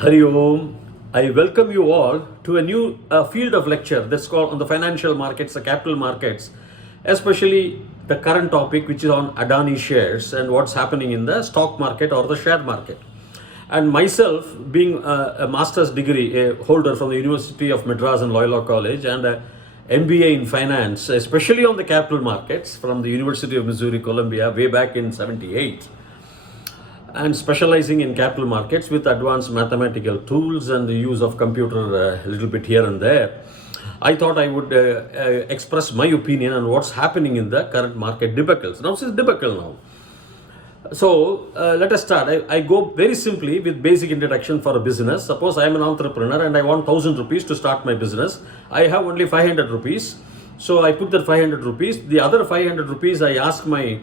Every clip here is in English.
Hari Om. I welcome you all to a new field of lecture that's called on the financial markets, the capital markets, especially the current topic which is on Adani shares and what's happening in the stock market or the share market. And myself, being a master's degree holder from the University of Madras and Loyola College and a MBA in finance, especially on the capital markets from the University of Missouri, Columbia, way back in 78. And specializing in capital markets with advanced mathematical tools and the use of computer a little bit here and there, I thought I would express my opinion on what's happening in the current market debacles. Now, it's a debacle now. So, let us start. I go very simply with basic introduction for a business. Suppose I am an entrepreneur and I want 1000 rupees to start my business. I have only 500 rupees. So, I put that 500 rupees. The other 500 rupees I ask my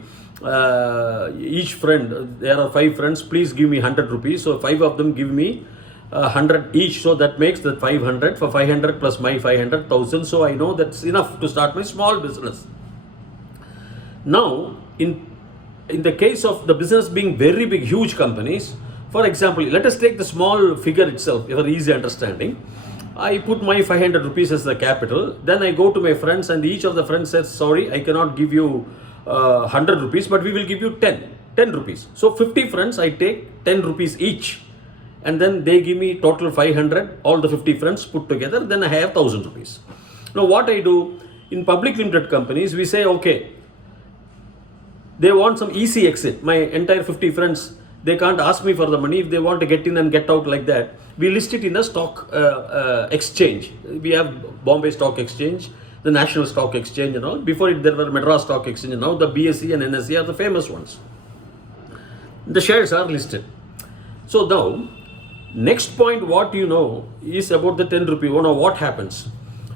each friend, there are 5 friends, please give me 100 rupees. So 5 of them give me 100 each. So that makes that 500. For 500 plus my 500, 1000. So I know that's enough to start my small business. Now, in the case of the business being very big, huge companies, for example, let us take the small figure itself for easy understanding. I put my 500 rupees as the capital. Then I go to my friends and each of the friends says, sorry, I cannot give you 100 rupees, but we will give you 10 rupees. So 50 friends, I take 10 rupees each. And then they give me total 500, all the 50 friends put together, then I have 1000 rupees. Now what I do, in public limited companies, we say, okay, they want some easy exit. My entire 50 friends, they can't ask me for the money. If they want to get in and get out like that, we list it in a stock exchange. We have Bombay Stock Exchange, the National Stock Exchange and all. Before it, there were Madras Stock Exchange, and now the BSE and NSE are the famous ones. The shares are listed. So now, next point what you know is about the 10 rupee. Now what happens?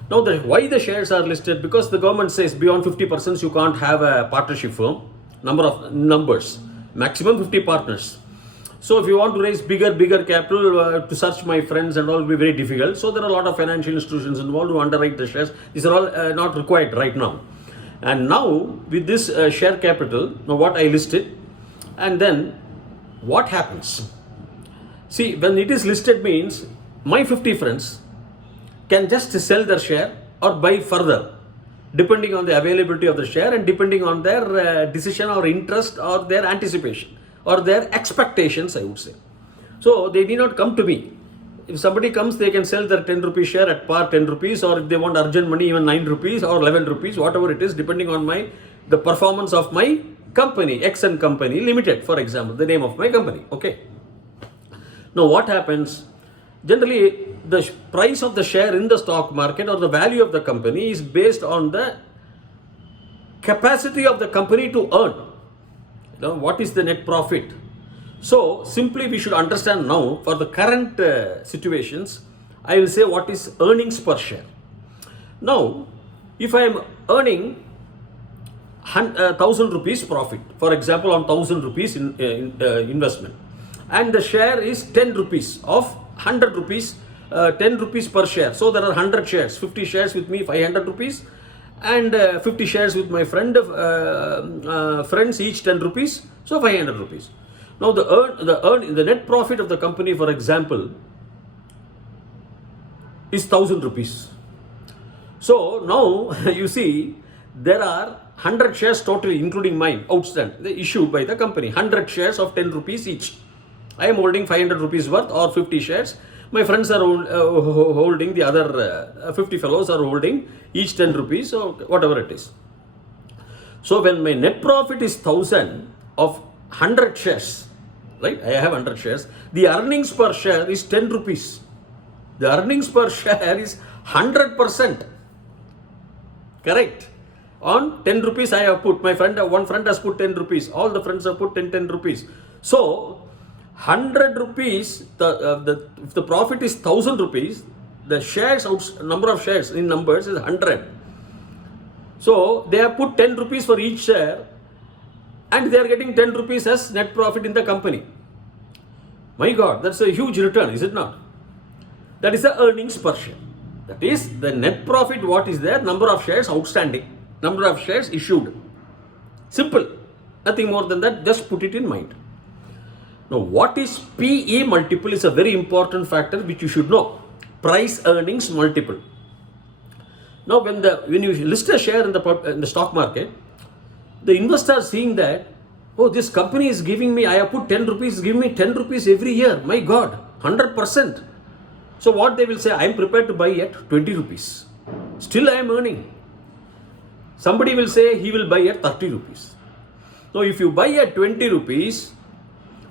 Now why the shares are listed? Because the government says beyond 50% you can't have a partnership firm. Numbers, maximum 50 partners. So if you want to raise bigger capital to search my friends and all will be very difficult. So there are a lot of financial institutions involved who underwrite the shares. These are all not required right now. And now with this share capital, now what I listed, and then what happens? See, when it is listed means my 50 friends can just sell their share or buy further, depending on the availability of the share and depending on their decision or interest or their anticipation or their expectations, I would say. So they need not come to me. If somebody comes, they can sell their 10 rupees share at par 10 rupees, or if they want urgent money, even 9 rupees or 11 rupees, whatever it is, depending on the performance of my company, X and Company Limited, for example, the name of my company. Okay. Now what happens? Generally, the price of the share in the stock market or the value of the company is based on the capacity of the company to earn. Now, what is the net profit? So, simply we should understand now for the current situations, I will say what is earnings per share. Now, if I am earning 1000 rupees profit, for example, on 1000 rupees in investment, and the share is 10 rupees of 100 rupees, 10 rupees per share. So there are 100 shares, 50 shares with me, 500 rupees, and 50 shares with my friends, each 10 rupees, so 500 rupees. Now the net profit of the company, for example, is 1000 rupees. So now you see there are 100 shares totally, including mine, outstanding, issued by the company, 100 shares of 10 rupees each. I am holding 500 rupees worth or 50 shares. My friends are holding, the other 50 fellows are holding each 10 rupees or whatever it is. So when my net profit is 1000 of 100 shares, right? I have 100 shares. The earnings per share is 10 rupees. The earnings per share is 100%. Correct? On 10 rupees I have put, one friend has put 10 rupees. All the friends have put 10 rupees. So 100 rupees, if the profit is 1000 rupees, the shares, number of shares in numbers is 100. So they have put 10 rupees for each share and they are getting 10 rupees as net profit in the company. My God, that's a huge return, is it not? That is the earnings per share. That is the net profit, what is there, number of shares outstanding, number of shares issued. Simple, nothing more than that, just put it in mind. Now, what is PE multiple is a very important factor which you should know. Price earnings multiple. Now, when you list a share in the stock market, the investor is seeing that, oh, this company is giving me, I have put 10 rupees, give me 10 rupees every year. My God, 100%. So what they will say, I am prepared to buy at 20 rupees. Still I am earning. Somebody will say he will buy at 30 rupees. Now, if you buy at 20 rupees,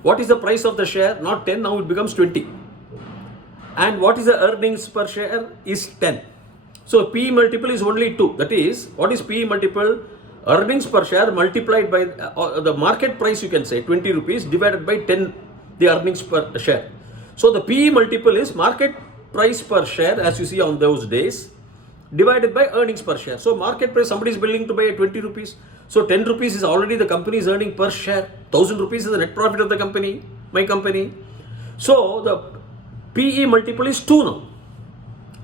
what is the price of the share? Not 10, now it becomes 20. And what is the earnings per share? Is 10. So PE multiple is only 2. That is, what is PE multiple? Earnings per share multiplied by the market price, you can say 20 rupees divided by 10, the earnings per share. So the PE multiple is market price per share, as you see on those days, divided by earnings per share. So market price, somebody is willing to buy at 20 rupees. So 10 rupees is already the company is earning per share. 1000 rupees is the net profit of the company, my company. So the PE multiple is 2 now.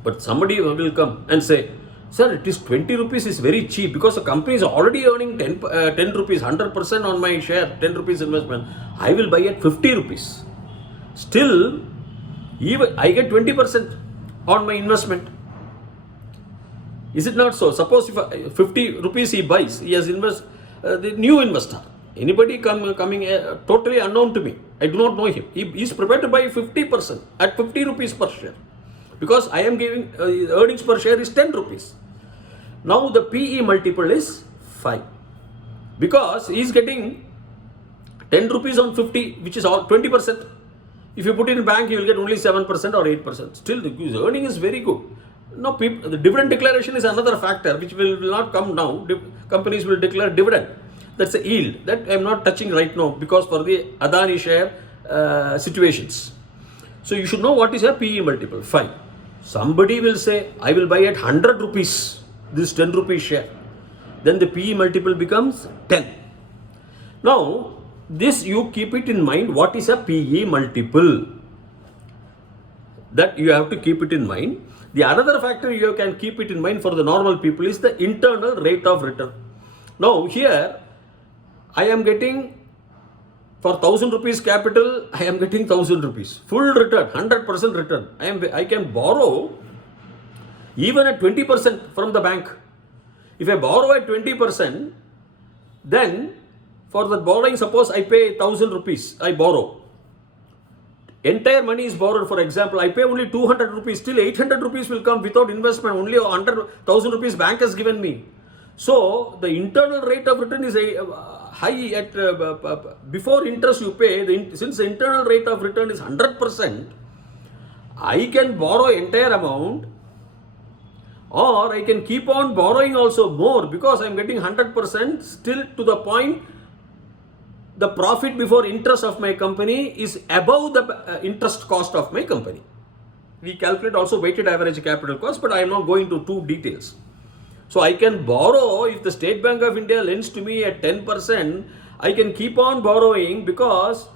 But somebody will come and say, sir, it is 20 rupees is very cheap because the company is already earning 10 rupees, 100% on my share, 10 rupees investment. I will buy at 50 rupees. Still, even I get 20% on my investment. Is it not so? Suppose if 50 rupees he buys, he has the new investor. Anybody coming totally unknown to me. I do not know him. He is prepared to buy 50% at 50 rupees per share. Because I am giving earnings per share is 10 rupees. Now the PE multiple is 5. Because he is getting 10 rupees on 50, which is all 20%. If you put it in bank, you will get only 7% or 8%. Still, the earning is very good. Now, the dividend declaration is another factor which will not come now. Companies will declare dividend. That's a yield. That I am not touching right now because for the Adani share situations. So you should know what is a PE multiple. 5. Somebody will say, I will buy at 100 rupees, this 10 rupees share. Then the PE multiple becomes 10. Now, this you keep it in mind. What is a PE multiple? That you have to keep it in mind. The another factor you can keep it in mind for the normal people is the internal rate of return. Now, here I am getting for 1000 rupees capital, I am getting 1000 rupees. Full return, 100% return. I can borrow even at 20% from the bank. If I borrow at 20%, then for the borrowing, suppose I pay 1000 rupees, I borrow. Entire money is borrowed, for example, I pay only 200 rupees, still 800 rupees will come without investment, only 100,000 rupees bank has given me. So, the internal rate of return is high at, before interest you pay, since the internal rate of return is 100%, I can borrow entire amount or I can keep on borrowing also more because I am getting 100% still to the point the profit before interest of my company is above the interest cost of my company. We calculate also weighted average capital cost, but I am not going to two details. So I can borrow, if the State Bank of India lends to me at 10%, I can keep on borrowing because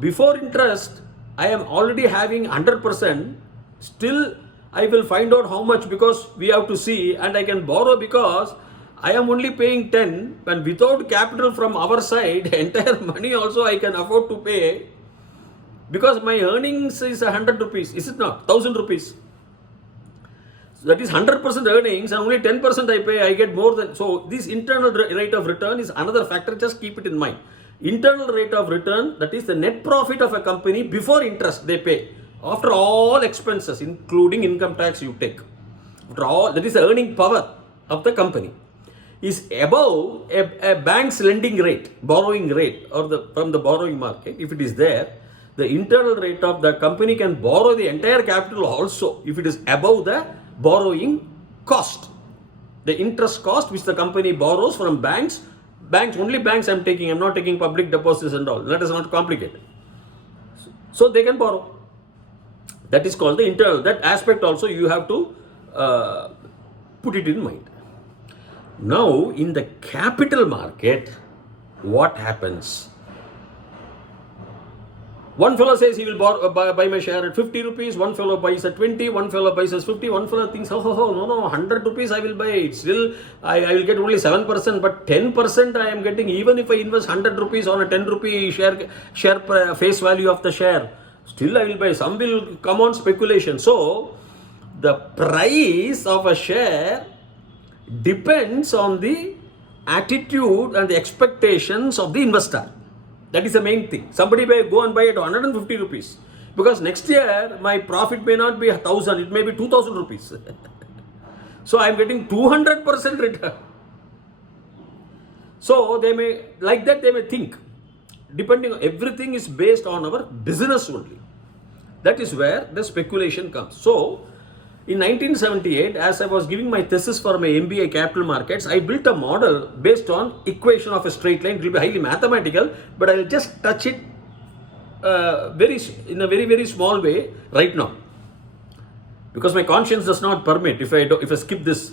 before interest, I am already having 100%. Still, I will find out how much because we have to see, and I can borrow because I am only paying 10, and without capital from our side, entire money also I can afford to pay because my earnings is 100 rupees. Is it not? 1000 rupees. So that is 100% earnings and only 10% I pay, I get more than. So this internal rate of return is another factor, just keep it in mind. Internal rate of return, that is the net profit of a company before interest they pay. After all expenses, including income tax you take. After all, that is the earning power of the company. Is above a bank's lending rate, borrowing rate, or from the borrowing market. If it is there, the internal rate of the company can borrow the entire capital also if it is above the borrowing cost. The interest cost which the company borrows from banks, only banks I am taking, I am not taking public deposits and all. Let us not complicate. So they can borrow. That is called the internal. That aspect also you have to put it in mind. Now, in the capital market, what happens? One fellow says he will buy my share at 50 rupees, one fellow buys at 20, one fellow buys at 50, one fellow thinks, no, 100 rupees I will buy it. Still, I will get only 7%, but 10% I am getting, even if I invest 100 rupees on a 10 rupee share face value of the share. Still I will buy. Some will come on speculation. So, the price of a share depends on the attitude and the expectations of the investor. That is the main thing. Somebody may go and buy it 150 rupees. Because next year, my profit may not be 1,000, it may be 2,000 rupees. So I am getting 200% return. So they may, like that they may think. Depending on, everything is based on our business only. That is where the speculation comes. So, in 1978, as I was giving my thesis for my MBA Capital Markets, I built a model based on equation of a straight line. It will be highly mathematical, but I will just touch it in a very, very small way right now. Because my conscience does not permit, if I skip this.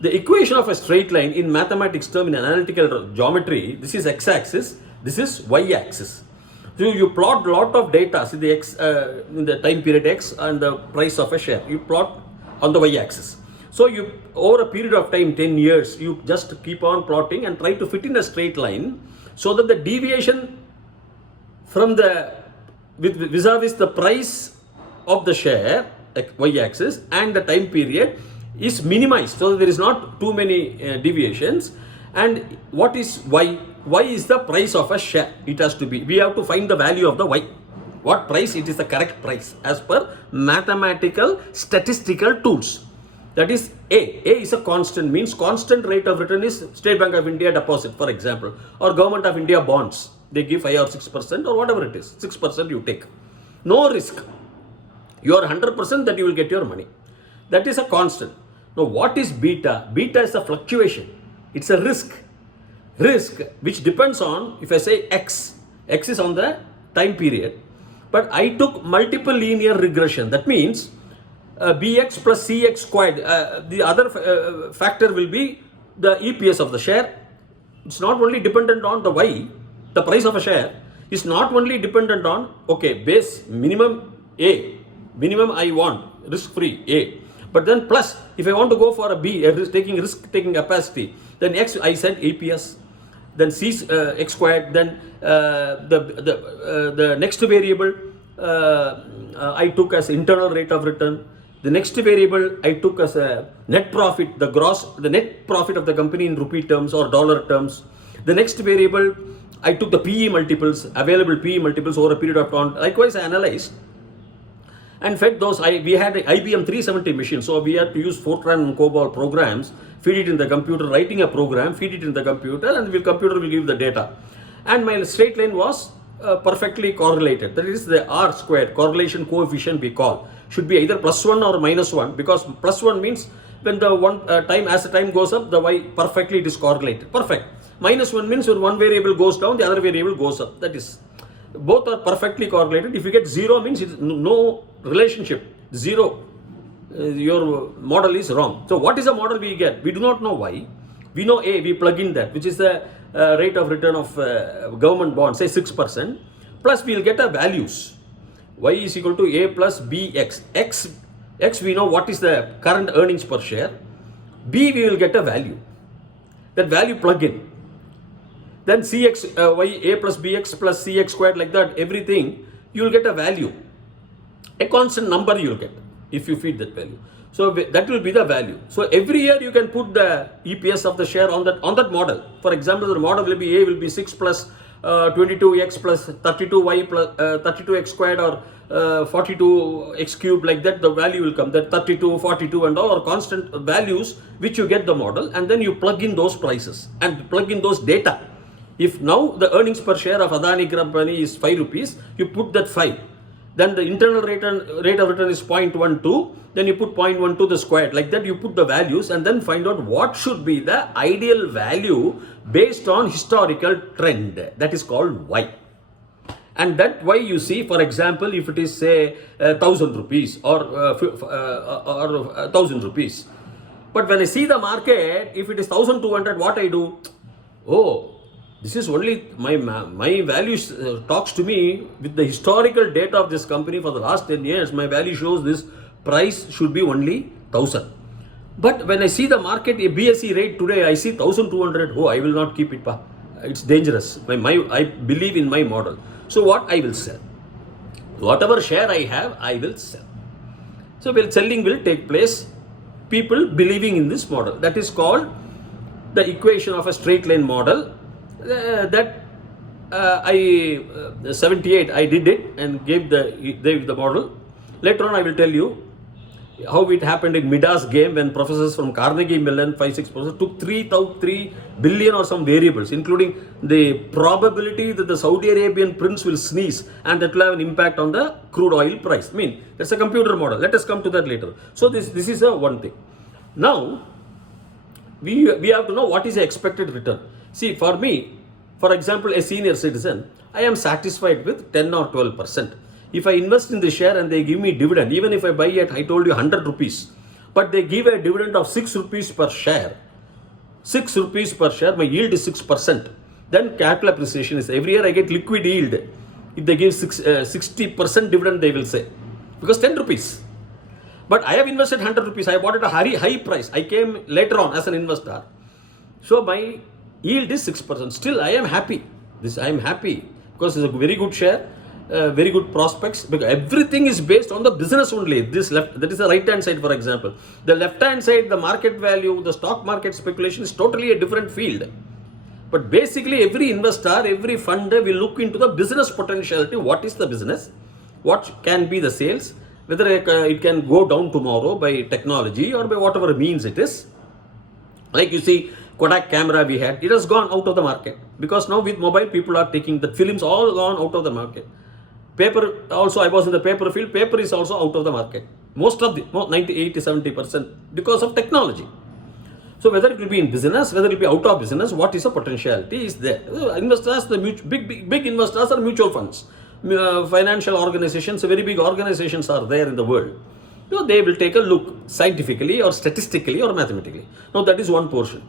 The equation of a straight line in mathematics term, in analytical geometry, this is x-axis, this is y-axis. So you plot a lot of data, see the x in the time period x and the price of a share. You plot on the y-axis. So you, over a period of time, 10 years, you just keep on plotting and try to fit in a straight line so that the deviation from the vis-a-vis the price of the share, y-axis, and the time period is minimized. So there is not too many deviations. And what is y? Y is the price of a share. It has to be. We have to find the value of the y. What price? It is the correct price as per mathematical statistical tools. That is A. A is a constant, means constant rate of return is State Bank of India deposit, for example, or Government of India bonds. They give 5 or 6% or whatever it is. 6% you take. No risk. You are 100% that you will get your money. That is a constant. Now what is beta? Beta is a fluctuation. It's a risk. Risk which depends on, if I say x is on the time period, but I took multiple linear regression. That means bx plus cx squared. The other factor will be the EPS of the share. It's not only dependent on the y, the price of a share is not only dependent on, okay, base minimum A, minimum I want, risk free A. But then plus, if I want to go for a B, risk taking capacity, then X I said EPS, then C X squared, then the next variable I took as internal rate of return. The next variable I took as a net profit, the net profit of the company in rupee terms or dollar terms. The next variable I took the PE multiples, available PE multiples over a period of time. Likewise, I analyzed and fed those. We had an IBM 370 machine, so we had to use Fortran and COBOL programs, feed it in the computer, writing a program, feed it in the computer, and the computer will give the data. And my straight line was perfectly correlated. That is the R squared, correlation coefficient we call. Should be either +1 or -1, because +1 means when the as the time goes up, the Y perfectly it is correlated. Perfect. -1 means when one variable goes down, the other variable goes up. That is, both are perfectly correlated. If you get 0 means it's no relationship. 0. Your model is wrong. So what is the model we get? We do not know Y. We know A, we plug in that, which is the rate of return of government bonds, say 6%, plus we will get a values. Y is equal to A plus BX. X we know what is the current earnings per share. B we will get a value. That value plug in. Then CX, Y, A plus BX plus CX squared, like that, everything, you will get a value. A constant number you will get if you feed that value. So that will be the value. So every year you can put the EPS of the share on that model. For example, the model will be A will be 6 plus 22x plus 32y plus 32x squared or 42x cubed, like that the value will come. That 32, 42 and all are constant values which you get the model, and then you plug in those prices and plug in those data. If now the earnings per share of Adani company is 5 rupees, you put that 5. Then the internal rate of return is 0.12, then you put 0.12 the squared. Like that you put the values and then find out what should be the ideal value based on historical trend. That is called Y. And that Y you see, for example, if it is say 1,000 rupees or 1,000 rupees. But when I see the market, if it is 1,200, what I do? Oh, This is only my values talks to me with the historical data of this company for the last 10 years. My value shows this price should be only 1000. But when I see the market, a BSE rate today, I see 1200. Oh, I will not keep it. It's dangerous. I believe in my model. So what I will sell? Whatever share I have, I will sell. So selling will take place. People believing in this model. That is called the equation of a straight line model. 78 I did it and gave the model. Later on I will tell you how it happened in Midas game when professors from Carnegie Mellon 5-6% took 3 billion or some variables, including the probability that the Saudi Arabian prince will sneeze and that will have an impact on the crude oil price. I mean, that's a computer model. Let us come to that later. So this is one thing. Now we have to know what is the expected return. See, for me, for example, a senior citizen, I am satisfied with 10 or 12%. If I invest in the share and they give me dividend, even if I buy at, I told you 100 rupees, but they give a dividend of 6 rupees per share, 6 rupees per share, my yield is 6%. Then capital appreciation is, every year I get liquid yield. If they give 60% dividend, they will say, because 10 rupees. But I have invested 100 rupees, I bought at a high price. I came later on as an investor. So my yield is 6%. Still, I am happy. I am happy because it's a very good share, very good prospects. Because everything is based on the business only. That is the right hand side, for example. The left hand side, the market value, the stock market speculation is totally a different field. But basically, every investor, every funder will look into the business potentiality. What is the business? What can be the sales? Whether it can go down tomorrow by technology or by whatever means it is. Like you see, Kodak camera we had, it has gone out of the market because now with mobile people are taking the films all gone out of the market. Paper also, I was in the paper field, paper is also out of the market. Most of the 90, 80, 70% because of technology. So whether it will be in business, whether it will be out of business, what is the potentiality is there. Investors, the big investors are mutual funds. Financial organizations, very big organizations are there in the world. So they will take a look scientifically or statistically or mathematically. Now that is one portion.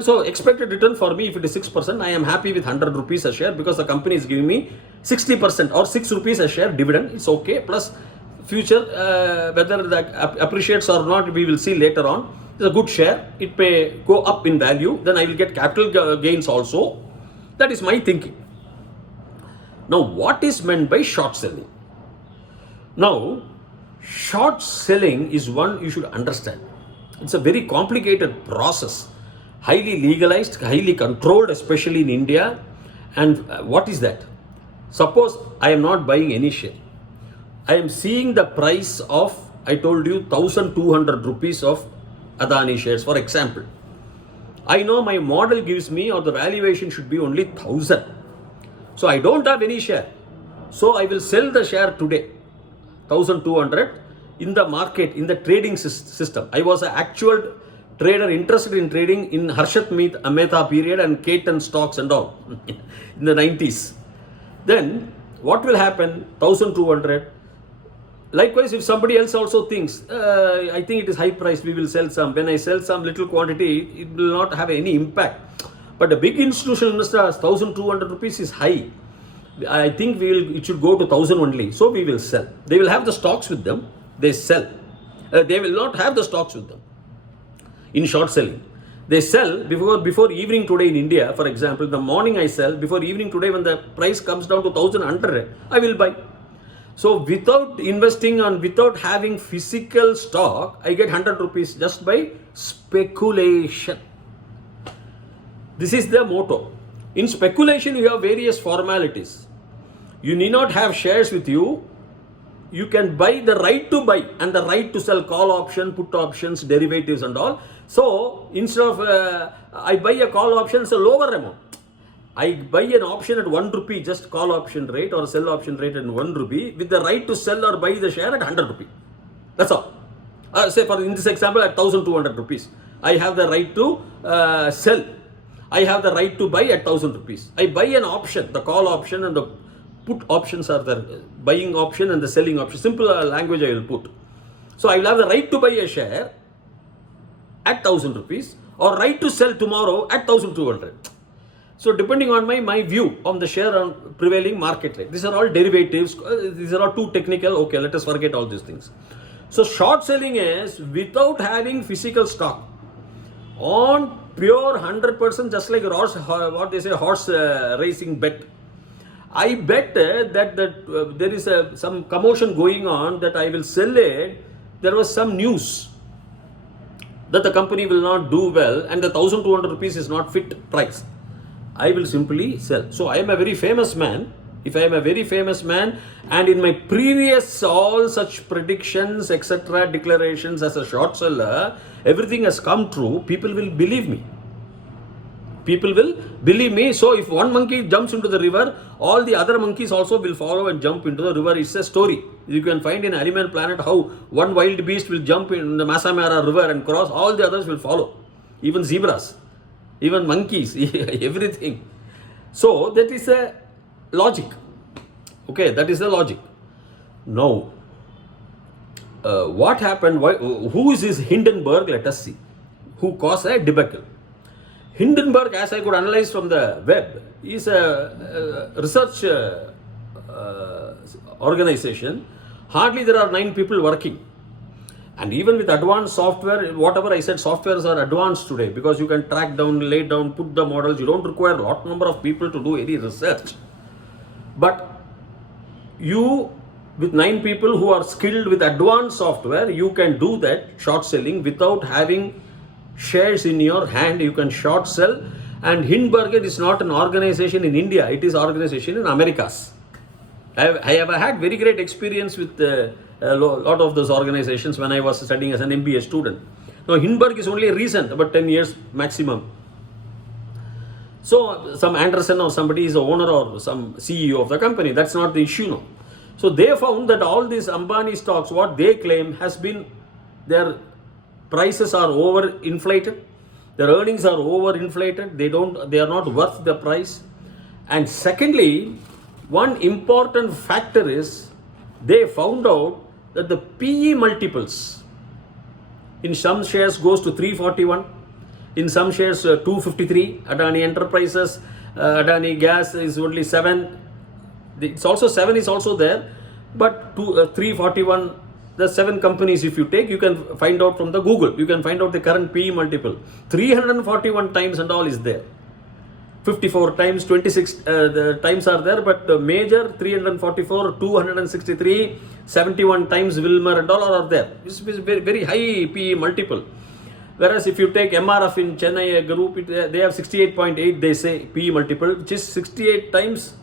So expected return for me, if it is 6%, I am happy with 100 rupees a share because the company is giving me 60% or 6 rupees a share dividend. It's okay. Plus future, whether that appreciates or not, we will see later on. It's a good share. It may go up in value. Then I will get capital gains also. That is my thinking. Now, what is meant by short selling? Now, short selling is one you should understand. It's a very complicated process, highly legalized, highly controlled, especially in India. And what is that? Suppose I am not buying any share. I am seeing the price of, I told you, 1200 rupees of Adani shares, for example. I know my model gives me, or the valuation should be only 1000. So I don't have any share. So I will sell the share today, 1200, in the market, in the trading system. I was an actual trader interested in trading in Harshat Mehta period and Ketan stocks and all in the 90s. Then what will happen? 1200. Likewise, if somebody else also thinks, I think it is high price, we will sell some. When I sell some little quantity, it will not have any impact. But a big institutional investor, 1200 rupees is high. I think it should go to 1000 only. So we will sell. They will have the stocks with them. They sell. They will not have the stocks with them. In short selling, they sell before evening today in India. For example, the morning I sell, before evening today when the price comes down to 1100, I will buy. So without investing and without having physical stock, I get 100 rupees just by speculation. This is the motto. In speculation, you have various formalities. You need not have shares with you. You can buy the right to buy and the right to sell, call option, put options, derivatives and all. So instead of I buy a call option, it's a lower amount. I buy an option at 1 rupee, just call option rate or sell option rate at 1 rupee with the right to sell or buy the share at 100 rupee. That's all. Say for in this example at 1200 rupees. I have the right to sell. I have the right to buy at 1000 rupees. I buy an option, the call option and the put options are there. Buying option and the selling option. Simple language I will put. So I will have the right to buy a share at 1000 rupees or right to sell tomorrow at 1200. So depending on my view on the share on prevailing market rate. These are all derivatives. These are all too technical. Okay, let us forget all these things. So short selling is without having physical stock on pure 100%, just like horse, what they say, horse racing bet. I bet that there is some commotion going on that I will sell it. There was some news that the company will not do well and the 1200 rupees is not fit price. I will simply sell. So I am a very famous man. If I am a very famous man and in my previous all such predictions, etc., declarations as a short seller, everything has come true, people will believe me. People will believe me. So if one monkey jumps into the river, all the other monkeys also will follow and jump into the river. It's a story. You can find in Animal Planet how one wild beast will jump in the Masamara river and cross. All the others will follow. Even zebras, even monkeys, everything. So that is a logic. Okay, that is the logic. Now, what happened? Who is this Hindenburg? Let us see. Who caused a debacle? Hindenburg, as I could analyze from the web, is a research organization. Hardly there are 9 people working. And even with advanced software, whatever I said, softwares are advanced today because you can track down, lay down, put the models. You don't require a lot number of people to do any research. But you, with 9 people who are skilled with advanced software, you can do that short selling without having shares in your hand. You can short sell. And Hindenburg is not an organization in India, it is an organization in Americas. I have had very great experience with a lot of those organizations when I was studying as an MBA student. Now Hindenburg is only recent, about 10 years maximum. So some Anderson or somebody is the owner or some CEO of the company. That's not the issue now. So they found that all these Ambani stocks, what they claim has been, their prices are overinflated, their earnings are overinflated, they are not worth the price. And secondly, one important factor is they found out that the PE multiples in some shares goes to 341, in some shares 253. Adani Enterprises, Adani Gas is only 7. It's also 7 is also there, but 341. The 7 companies, if you take, you can find out from the Google, you can find out the current PE multiple. 341 times and all is there. 54 times, 26 the times are there, but the major 344, 263, 71 times Wilmer and all are there. This is very, very high PE multiple. Whereas if you take MRF in Chennai group, they have 68.8, they say PE multiple, which is 68 times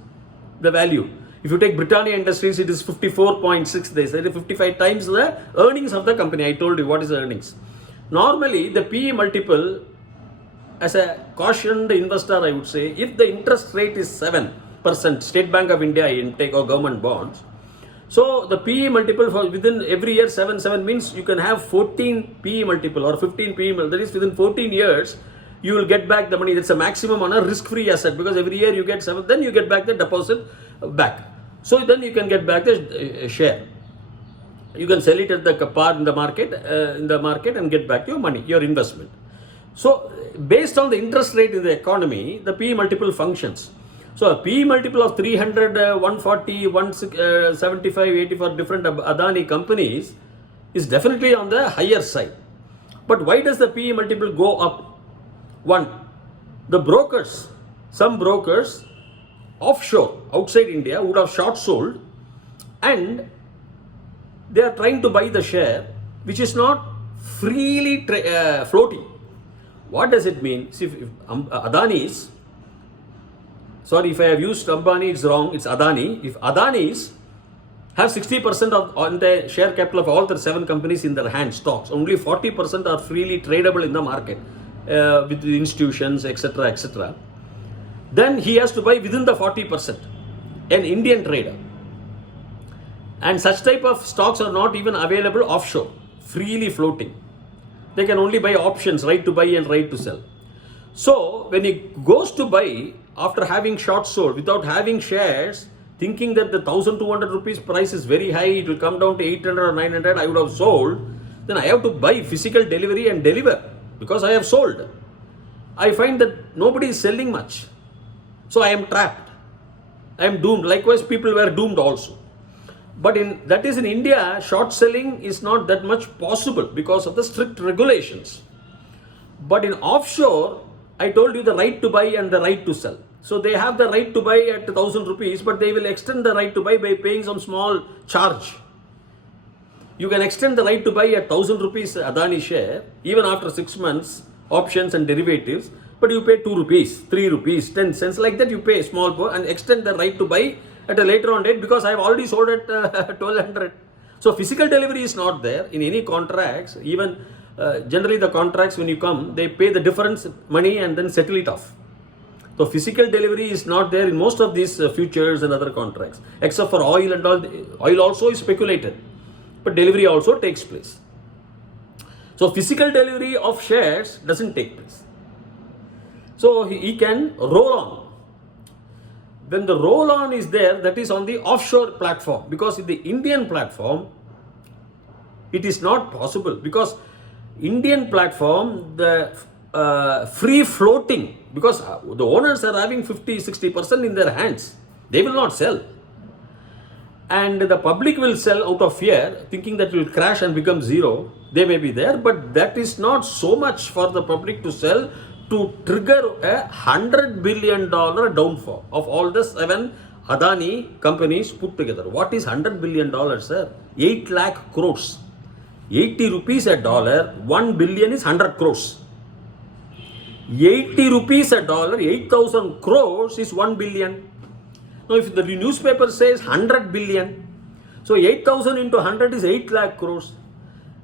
the value. If you take Britannia Industries, it is 54.6, they say 55 times the earnings of the company. I told you what is the earnings. Normally, the PE multiple, as a cautioned investor, I would say, if the interest rate is 7%, State Bank of India intake or government bonds, so the PE multiple for within every year 7 means you can have 14 PE multiple or 15 PE multiple. That is within 14 years, you will get back the money. That's a maximum on a risk-free asset because every year you get 7, then you get back the deposit back. So then you can get back the share. You can sell it at the par in the market, and get back your money, your investment. So based on the interest rate in the economy, the PE multiple functions. So a PE multiple of 300, 140, 175, 80 for different Adani companies is definitely on the higher side. But why does the PE multiple go up? One, the brokers, some brokers offshore, outside India, would have short sold and they are trying to buy the share which is not freely floating. What does it mean? See, if Adani's, sorry if I have used Ambani, it's wrong, it's Adani. If Adani's have 60% on the share capital of all the 7 companies in their hand, stocks, only 40% are freely tradable in the market with the institutions, etc., etc. Then he has to buy within the 40%, an Indian trader. And such type of stocks are not even available offshore, freely floating. They can only buy options, right to buy and right to sell. So when he goes to buy, after having short sold, without having shares, thinking that the 1200 rupees price is very high, it will come down to 800 or 900, I would have sold, then I have to buy physical delivery and deliver because I have sold. I find that nobody is selling much. So I am trapped. I am doomed. Likewise, people were doomed also. But that is in India, short selling is not that much possible because of the strict regulations. But in offshore, I told you the right to buy and the right to sell. So they have the right to buy at 1,000 rupees, but they will extend the right to buy by paying some small charge. You can extend the right to buy at 1,000 rupees Adani share, even after 6 months, options and derivatives, but you pay 2 rupees, 3 rupees, 10 cents, like that you pay a small and extend the right to buy at a later on date because I have already sold at 1,200. So physical delivery is not there in any contracts. Even generally the contracts, when you come, they pay the difference money and then settle it off. So physical delivery is not there in most of these futures and other contracts, except for oil and all. Oil also is speculated, but delivery also takes place. So physical delivery of shares doesn't take place. So he can roll on. When the roll on is there, that is on the offshore platform, because in the Indian platform, it is not possible, because Indian platform, the free floating, because the owners are having 50-60% in their hands, they will not sell. And the public will sell out of fear, thinking that it will crash and become zero. They may be there, but that is not so much for the public to sell to trigger a $100 billion downfall of all the 7 Adani companies put together. What is $100 billion, sir? 8 lakh crores. 80 rupees a dollar, 1 billion is 100 crores. 80 rupees a dollar, 8,000 crores is 1 billion. Now, if the newspaper says 100 billion, so 8,000 into 100 is 8 lakh crores.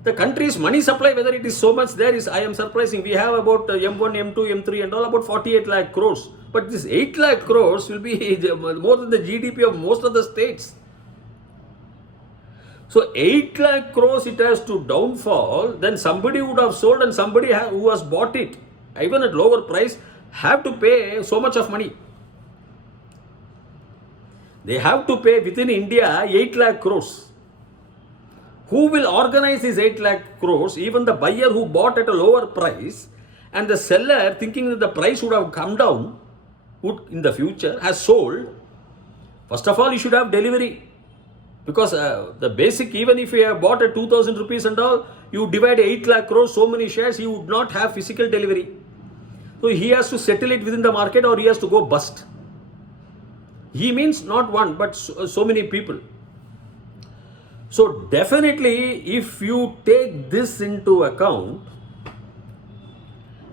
The country's money supply, whether it is so much there, is, I am surprising. We have about M1, M2, M3 and all about 48 lakh crores. But this 8 lakh crores will be more than the GDP of most of the states. So 8 lakh crores it has to downfall, then somebody would have sold and somebody who has bought it, even at lower price, have to pay so much of money. They have to pay within India 8 lakh crores. Who will organize these 8 lakh crores? Even the buyer who bought at a lower price and the seller, thinking that the price would have come down in the future, has sold. First of all, you should have delivery. Because the basic, even if you have bought at 2,000 rupees and all, you divide 8 lakh crores, so many shares, he would not have physical delivery. So he has to settle it within the market or he has to go bust. He means not one, but so many people. So definitely, if you take this into account,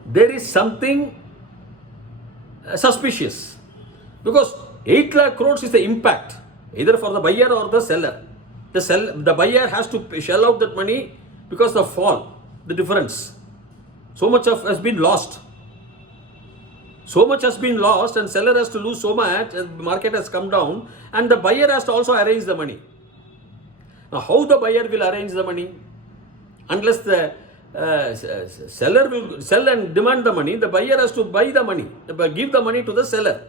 there is something suspicious. Because 8 lakh crores is the impact, either for the buyer or the seller. The buyer has to shell out that money because of the fall, the difference. So much has been lost. So much has been lost and seller has to lose so much, and the market has come down, and the buyer has to also arrange the money. Now, how the buyer will arrange the money? Unless the seller will sell and demand the money, the buyer has to buy the money, give the money to the seller.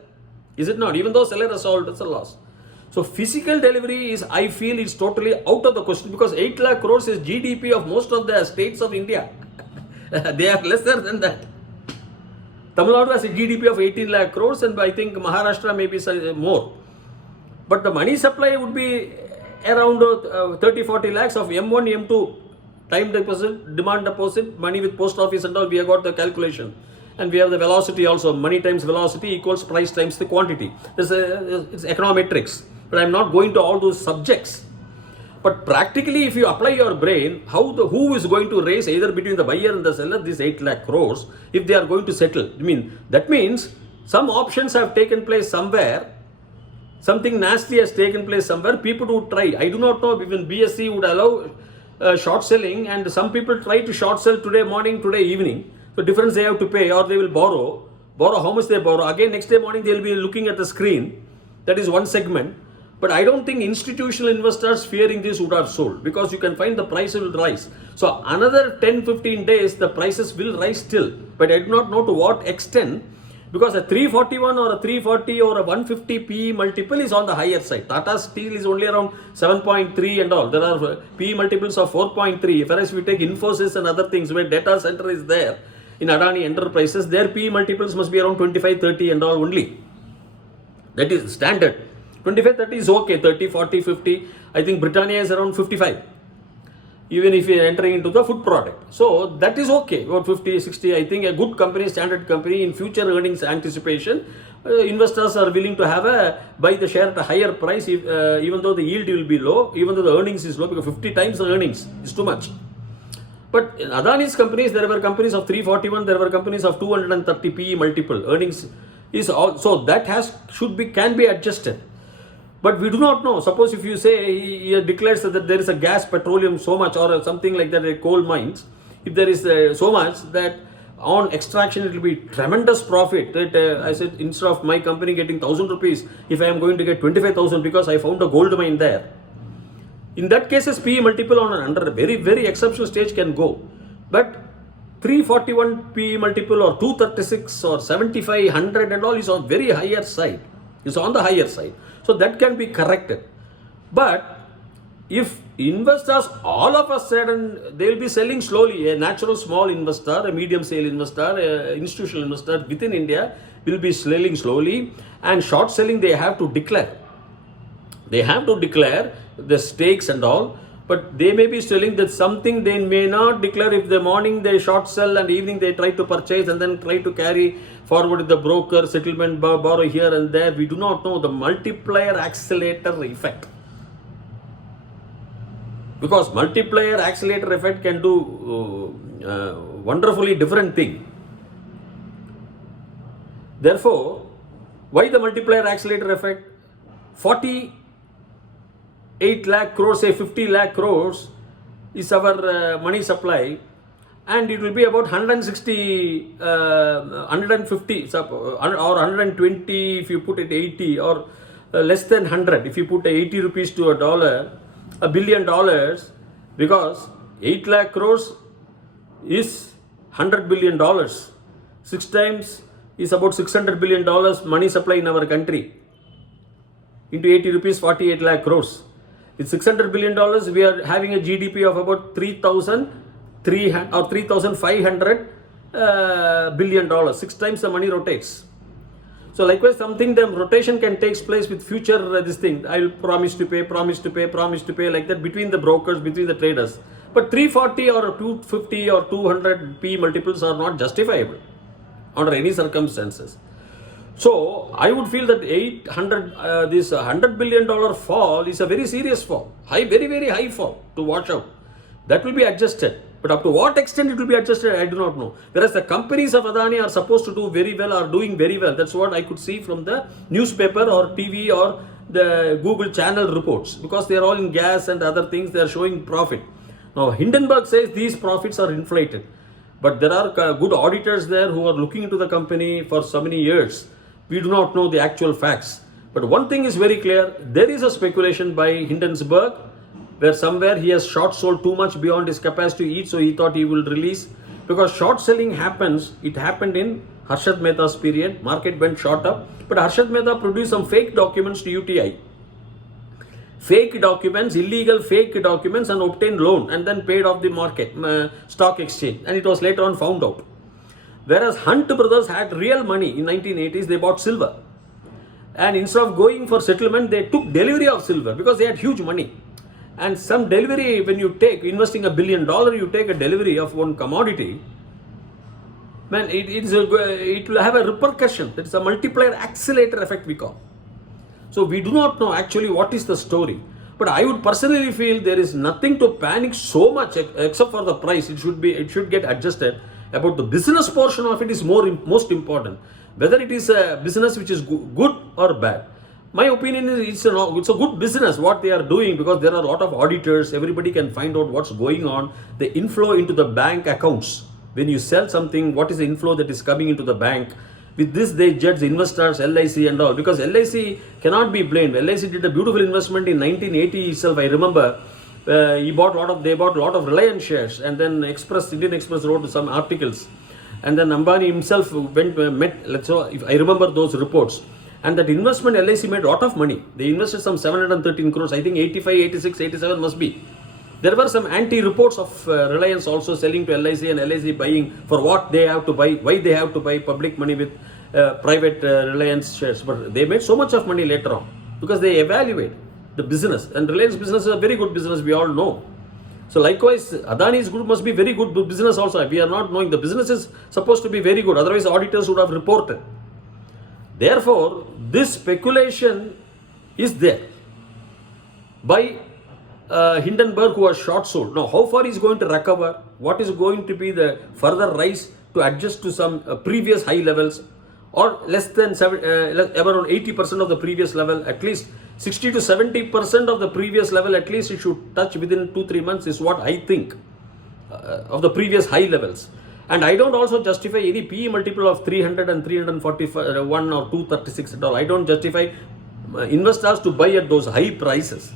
Is it not? Even though seller has sold, it's a loss. So physical delivery is, I feel, is totally out of the question, because 8 lakh crores is GDP of most of the states of India. They are lesser than that. Tamil Nadu has a GDP of 18 lakh crores and I think Maharashtra may be more. But the money supply would be around 30-40 lakhs of M1, M2, time deposit, demand deposit, money with post office and all. We have got the calculation. And we have the velocity also. Money times velocity equals price times the quantity. It's econometrics. But I am not going to all those subjects. But practically, if you apply your brain, who is going to raise either between the buyer and the seller this 8 lakh crores if they are going to settle? That means some options have taken place somewhere. Something nasty has taken place somewhere. People would try. I do not know if even BSC would allow short selling, and some people try to short sell today morning, today evening. So difference they have to pay, or they will borrow. Borrow how much they borrow. Again, next day morning they will be looking at the screen. That is one segment. But I don't think institutional investors fearing this would have sold, because you can find the price will rise. So another 10-15 days the prices will rise still. But I do not know to what extent, because a 341 or a 340 or a 150 PE multiple is on the higher side. Tata Steel is only around 7.3 and all. There are PE multiples of 4.3. Whereas if we take Infosys and other things where data center is there in Adani Enterprises, their PE multiples must be around 25-30 and all only. That is standard. 25, 30 is okay. 30, 40, 50. I think Britannia is around 55. Even if you are entering into the food product. So that is okay. About 50, 60. I think a good company, standard company, in future earnings anticipation, investors are willing to have buy the share at a higher price, if, even though the yield will be low, even though the earnings is low, because 50 times the earnings is too much. But in Adani's companies, there were companies of 341, there were companies of 230 PE multiple. Earnings is all, so that can be adjusted. But we do not know. Suppose if you say he declares that there is a gas, petroleum so much, or something like that, coal mines, if there is so much that on extraction it will be tremendous profit. That I said, instead of my company getting 1,000 rupees, if I am going to get 25,000 because I found a gold mine there. In that cases, PE multiple on under a very, very exceptional stage can go. But 341 PE multiple or 236 or 75, 100 and all is on very higher side. It's on the higher side. So that can be corrected. But if investors all of a sudden, they will be selling slowly. A natural small investor, a medium scale investor, a institutional investor within India will be selling slowly, and short selling they have to declare. They have to declare the stakes and all, but they may be selling that something they may not declare. If the morning they short sell and evening they try to purchase and then try to carry forward with the broker, settlement, borrow here and there. We do not know the multiplier accelerator effect. Because multiplier accelerator effect can do wonderfully different thing. Therefore, why the multiplier accelerator effect? 48 lakh crores, say 50 lakh crores is our money supply, and it will be about 160, 150 or 120 if you put it 80, or less than 100 if you put 80 rupees to a dollar, $1 billion, because 8 lakh crores is $100 billion. 6 times is about $600 billion money supply in our country. Into 80 rupees, 48 lakh crores. With $600 billion, we are having a GDP of about 3,300 or 3,500 billion dollars. 6 times the money rotates. So likewise, something the rotation can take place with future this thing. I will promise to pay, like that between the brokers, between the traders. But 340 or 250 or 200 P multiples are not justifiable under any circumstances. So I would feel that this $100 billion fall is a very serious fall, very, very high fall to watch out. That will be adjusted. But up to what extent it will be adjusted, I do not know. Whereas the companies of Adani are supposed to do very well, are doing very well. That's what I could see from the newspaper or TV or the Google channel reports. Because they are all in gas and other things, they are showing profit. Now Hindenburg says these profits are inflated. But there are good auditors there who are looking into the company for so many years. We do not know the actual facts. But one thing is very clear. There is a speculation by Hindenburg where somewhere he has short sold too much beyond his capacity to eat, so he thought he will release. Because short selling happens, it happened in Harshad Mehta's period, market went short up, but Harshad Mehta produced some fake documents to UTI. Fake documents, illegal fake documents, and obtained loan and then paid off the market, stock exchange, and it was later on found out. Whereas Hunt brothers had real money in 1980s, they bought silver. And instead of going for settlement, they took delivery of silver because they had huge money. And some delivery, when you take, investing $1 billion, you take a delivery of one commodity, man, it will have a repercussion. It's a multiplier accelerator effect we call. So we do not know actually what is the story. But I would personally feel there is nothing to panic so much except for the price. It should get adjusted. About the business portion of it is most important. Whether it is a business which is good or bad. My opinion is it's a good business what they are doing, because there are a lot of auditors. Everybody can find out what's going on. The inflow into the bank accounts. When you sell something, what is the inflow that is coming into the bank? With this, they judge investors, LIC and all. Because LIC cannot be blamed. LIC did a beautiful investment in 1980 itself. I remember they bought a lot of Reliance shares, and then Indian Express wrote some articles. And then Ambani himself met, if I remember those reports. And that investment, LIC made a lot of money. They invested some 713 crores. I think 85, 86, 87 must be. There were some anti-reports of Reliance also selling to LIC and LIC buying for what they have to buy, why they have to buy public money with private Reliance shares, but they made so much of money later on because they evaluate the business, and Reliance business is a very good business, we all know. So likewise, Adani's group must be very good business also. We are not knowing. The business is supposed to be very good, otherwise auditors would have reported. Therefore, this speculation is there by Hindenburg, who was short sold. Now, how far is going to recover? What is going to be the further rise to adjust to some previous high levels, or less than around 80% of the previous level, at least 60 to 70% of the previous level, at least it should touch within 2-3 months, is what I think of the previous high levels. And I don't also justify any PE multiple of 300 and 341 or 236 at all. I don't justify investors to buy at those high prices.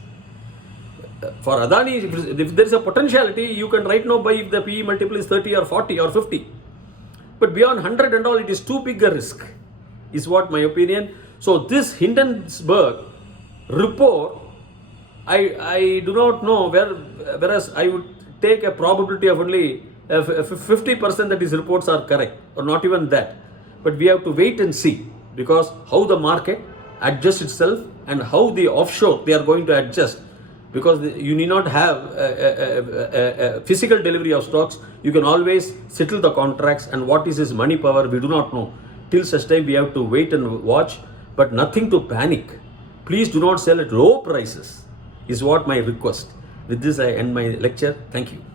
For Adani, if there is a potentiality, you can right now buy if the PE multiple is 30 or 40 or 50. But beyond 100 and all, it is too big a risk, is what my opinion. So this Hindenburg report, I do not know, whereas I would take a probability of only 50% that these reports are correct, or not even that. But we have to wait and see, because how the market adjusts itself and how the offshore they are going to adjust. Because you need not have a physical delivery of stocks. You can always settle the contracts, and what is his money power, we do not know. Till such time we have to wait and watch, but nothing to panic. Please do not sell at low prices, is what my request. With this I end my lecture. Thank you.